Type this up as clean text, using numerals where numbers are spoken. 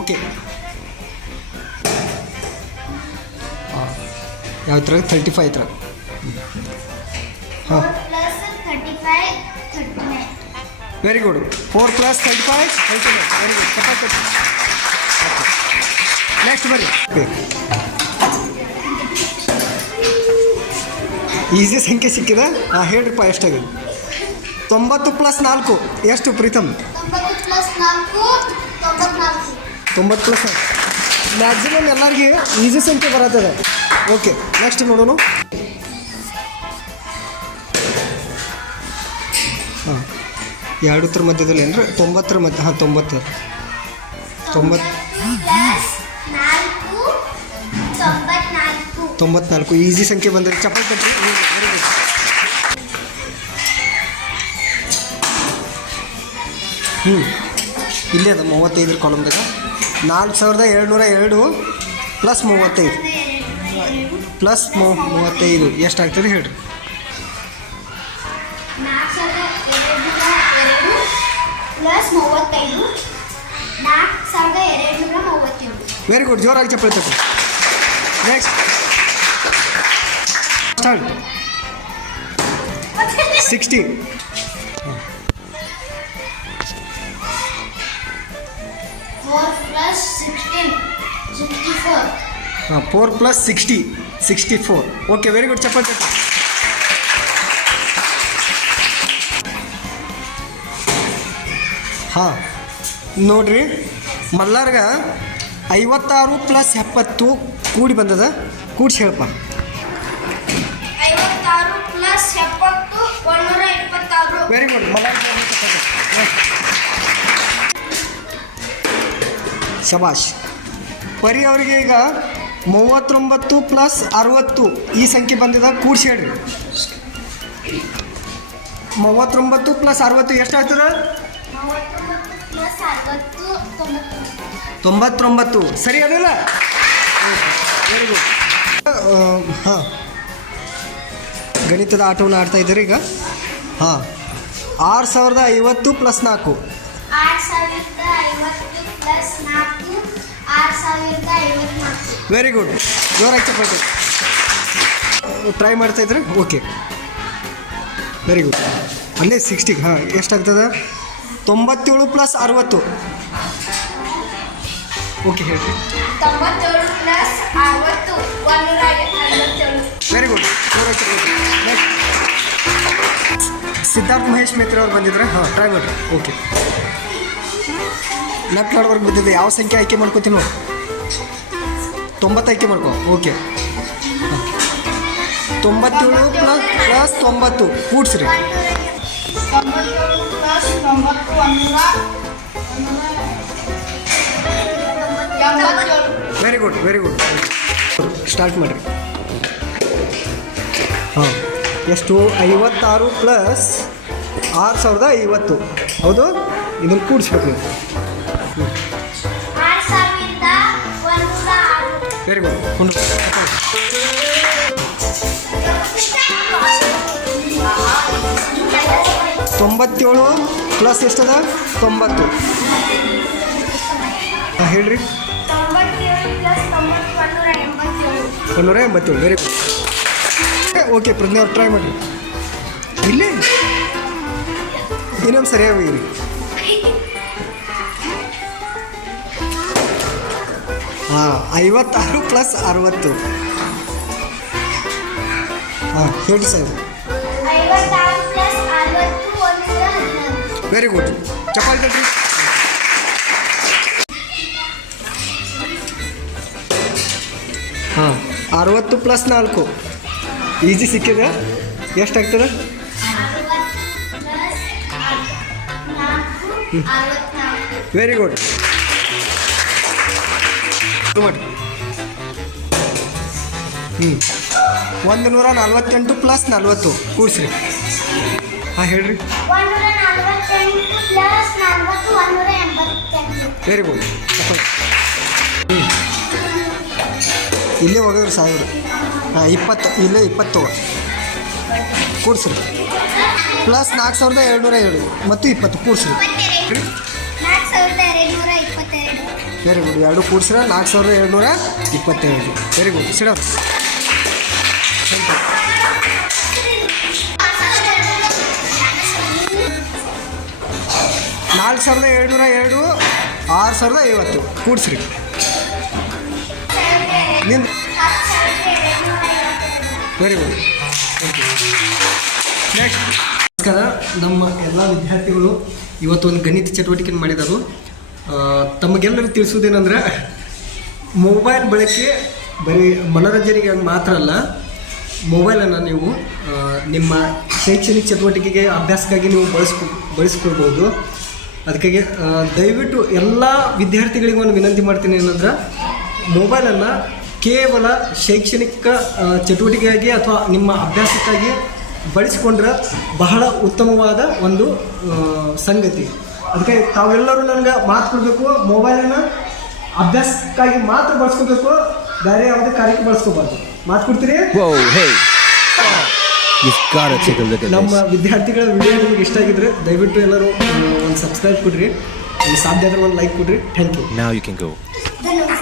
Okay. ಯಾವ ಥರ 35 ಥರ. ಹಾಂ, very good. 4 + 35 39. Very good. Chapati. Next ಬರ್ರಿ. ಈಸಿ ಸಂಖ್ಯೆ ಸಿಕ್ಕಿದ. ಹಾಂ, ಹೇಳ್ರಿಪ್ಪ ಎಷ್ಟಾಗಿದೆ? 90 + 4 ಎಷ್ಟು ಪ್ರೀತಮ್? 90 + 4 ಮ್ಯಾಕ್ಸಿಮಮ್ ಎಲ್ಲರಿಗೆ ಈಸಿ ಸಂಖ್ಯೆ ಬರತ್ತದೆ. ಓಕೆ, ನೆಕ್ಸ್ಟ್ ನೋಡೋಣ. ಹಾಂ, 2 ಮಧ್ಯದಲ್ಲಿ ಅಂದರೆ 90 ಮಧ್ಯ. ಹಾಂ, 90 94 ಈಸಿ ಸಂಖ್ಯೆ ಬಂದರೆ ಚಪಾತಿ ಕಟ್ಟಿ. Very good. ಇಲ್ಲೇ ಅದ 35 ಕಾಲಮ್ದಾಗ 4702 + 35 + 35 ಎಷ್ಟಾಗ್ತದೆ ಹೇಳ್ರಿ? 4237. Very good. ಜೋರಾಗಿ ಚಪ್ಪಾಳೆ ತಗೊಳ್ಳಿ. Next start. 60. 4 + 16 64. ಹಾಂ, 4 + 60 64. Okay, very good. ಚಪ್ಪಾಳೆ ತಗೊಳ್ಳಿ. ಹಾಂ, ನೋಡ್ರಿ, ಮಲ್ಲಾರ್ಗ 56 + 70 ಕೂಡಿ ಬಂದದ. ಕೂಡಿಸಿ ಹೇಳಪ್ಪ. 56 + 70 126. Very good. ಶಬಾಷ್. ಪರಿ ಅವರಿಗೆ ಈಗ 39 + 60 ಈ ಸಂಖ್ಯೆ ಬಂದಿದೆ. ಕೂಡಿಸಿ ಹೇಳ್ರಿ. 39 + 60 ಎಷ್ಟಾಗ್ತದೆ? 99. ಸರಿ ಅದಲ್ಲ? Very good. ಹಾಂ, ಗಣಿತದ ಆಟವನ್ನು ಆಡ್ತಾ ಇದ್ದೀರಿ ಈಗ. ಹಾಂ, 6050 + 4. 6050 + 4 6054. Very good. ಜೋರಾಗಿ ಚಪ್ಪಾಳೆ. ಟ್ರೈ ಮಾಡ್ತಾ ಇದ್ರಿ. Okay, very good. ಅಲ್ಲೇ 60. ಹಾಂ, ಎಷ್ಟಾಗ್ತದೆ? 97 + 60. ಓಕೆ, ಹೇಳ್ರಿ. 97 + 60 157. Very good. Next Siddharth Mahesh Mitra ಅವ್ರು ಬಂದಿದ್ರೆ. ಹಾಂ, ಟ್ರೈ ಮಾಡಿರಿ. ಓಕೆ, ಲೆಫ್ಟ್ ಹಾರ್ಡ್ವರ್ಕ್ ಬಿದ್ದಿದೆ. ಯಾವ ಸಂಖ್ಯೆ ಆಯ್ಕೆ ಮಾಡ್ಕೋತೀನಿ ನೋಡಿ? 90 ಆಯ್ಕೆ ಮಾಡ್ಕೊ. Okay, 97 + 90 ಕೂಡಿಸ್ರಿ. 97 + 90 very good. Very good. Start ಮಾಡಿರಿ. ಹಾಂ, ಎಷ್ಟು? 56 + 6050. ಹೌದು, ಇದನ್ನು ಕೂಡಿಸ್ಬೇಕು ನೀವು. 6106. Very good. 97 + ಎಷ್ಟದ? 90. ಹಾಂ, ಹೇಳ್ರಿ. 97 + 90 187. 187. Very good. ಓಕೆ, ಪ್ರಜ್ಞೆ ಅವ್ರು ಟ್ರೈ ಮಾಡಿರಿ. ಇಲ್ಲಿ ಇನ್ನೊಂದು ಸರಿಯಾಗಿ. ಹಾಂ, 56 + 60. ಹಾಂ, ಹೇಳಿ ಸರ್. 56 + 60 116. Very good. ಚಪ್ಪಾಳೆ ತಟ್ರಿ. ಹಾಂ, 60 + 4 ಈಸಿ ಸಿಕ್ಕಿದೆ. ಎಷ್ಟಾಗ್ತದೆ? 64. Very good. ಮಾಡಿ. 148 + 40 ಕೂಡಿಸ್ರಿ. ಹಾಂ, ಹೇಳ್ರಿ. 148 + 40 188. Very good. ಇಲ್ಲೇ ಹೋಗೋರು 1000. ಹಾಂ, 20. ಇಲ್ಲೇ 20 ಕೂಡಿಸ್ರಿ. ಪ್ಲಸ್ 4207 ಮತ್ತು 20 ಕೂಡಿಸ್ರಿ. 4222. Very good. ಎರಡು ಕೂಡಿಸ್ರೆ 4727. Very good. ಸಿಡೋ 4702 6050 ಕೂಡಿಸ್ರಿ. ನಿಂದು ವೆರಿ ಗುಡ್. ನೆಕ್ಸ್ಟ್ ನಮಸ್ಕಾರ. ನಮ್ಮ ಎಲ್ಲ ವಿದ್ಯಾರ್ಥಿಗಳು ಇವತ್ತು ಒಂದು ಗಣಿತ ಚಟುವಟಿಕೆ ಮಾಡಿದರು. ತಮಗೆಲ್ಲರೂ ತಿಳಿಸೋದೇನೆಂದ್ರೆ ಮೊಬೈಲ್ ಬಳಕೆ ಬರೀ ಮನೋರಂಜನೆಗೆ ಮಾತ್ರ ಅಲ್ಲ, ಮೊಬೈಲನ್ನು ನೀವು ನಿಮ್ಮ ಶೈಕ್ಷಣಿಕ ಚಟುವಟಿಕೆಗೆ ಅಭ್ಯಾಸಕ್ಕಾಗಿ ನೀವು ಬಳಸ್ಕೊಳ್ಬೋದು. ಅದಕ್ಕಾಗಿ ದಯವಿಟ್ಟು ಎಲ್ಲ ವಿದ್ಯಾರ್ಥಿಗಳಿಗೆ ಒಂದು ವಿನಂತಿ ಮಾಡ್ತೀನಿ ಏನಂದ್ರೆ ಮೊಬೈಲನ್ನು ಕೇವಲ ಶೈಕ್ಷಣಿಕ ಚಟುವಟಿಕೆಯಾಗಿ ಅಥವಾ ನಿಮ್ಮ ಅಭ್ಯಾಸಕ್ಕಾಗಿ ಬಳಸಿಕೊಂಡ್ರೆ ಬಹಳ ಉತ್ತಮವಾದ ಒಂದು ಸಂಗತಿ. ಅದಕ್ಕೆ ತಾವೆಲ್ಲರೂ ನನಗೆ ಮಾತು ಕೊಡಬೇಕು, ಮೊಬೈಲನ್ನು ಅಭ್ಯಾಸಕ್ಕಾಗಿ ಮಾತ್ರ ಬಳಸ್ಕೋಬೇಕು, ಬೇರೆ ಯಾವುದೇ ಕಾರ್ಯಕ್ಕೆ ಬಳಸ್ಕೋಬಾರ್ದು. ಮಾತು ಕೊಡ್ತೀರಿ? ನಮ್ಮ ವಿದ್ಯಾರ್ಥಿಗಳ ವಿಡಿಯೋ ನಿಮಗೆ ಇಷ್ಟ ಆಗಿದ್ರೆ ದಯವಿಟ್ಟು ಎಲ್ಲರೂ ಒಂದು ಸಬ್ಸ್ಕ್ರೈಬ್ ಕೊಡ್ರಿ, ಸಾಧ್ಯ ಆದ್ರೆ ಒಂದು ಲೈಕ್ ಕೊಡ್ರಿ. Thank you. Now you can go. ಧನ್ಯವಾದ.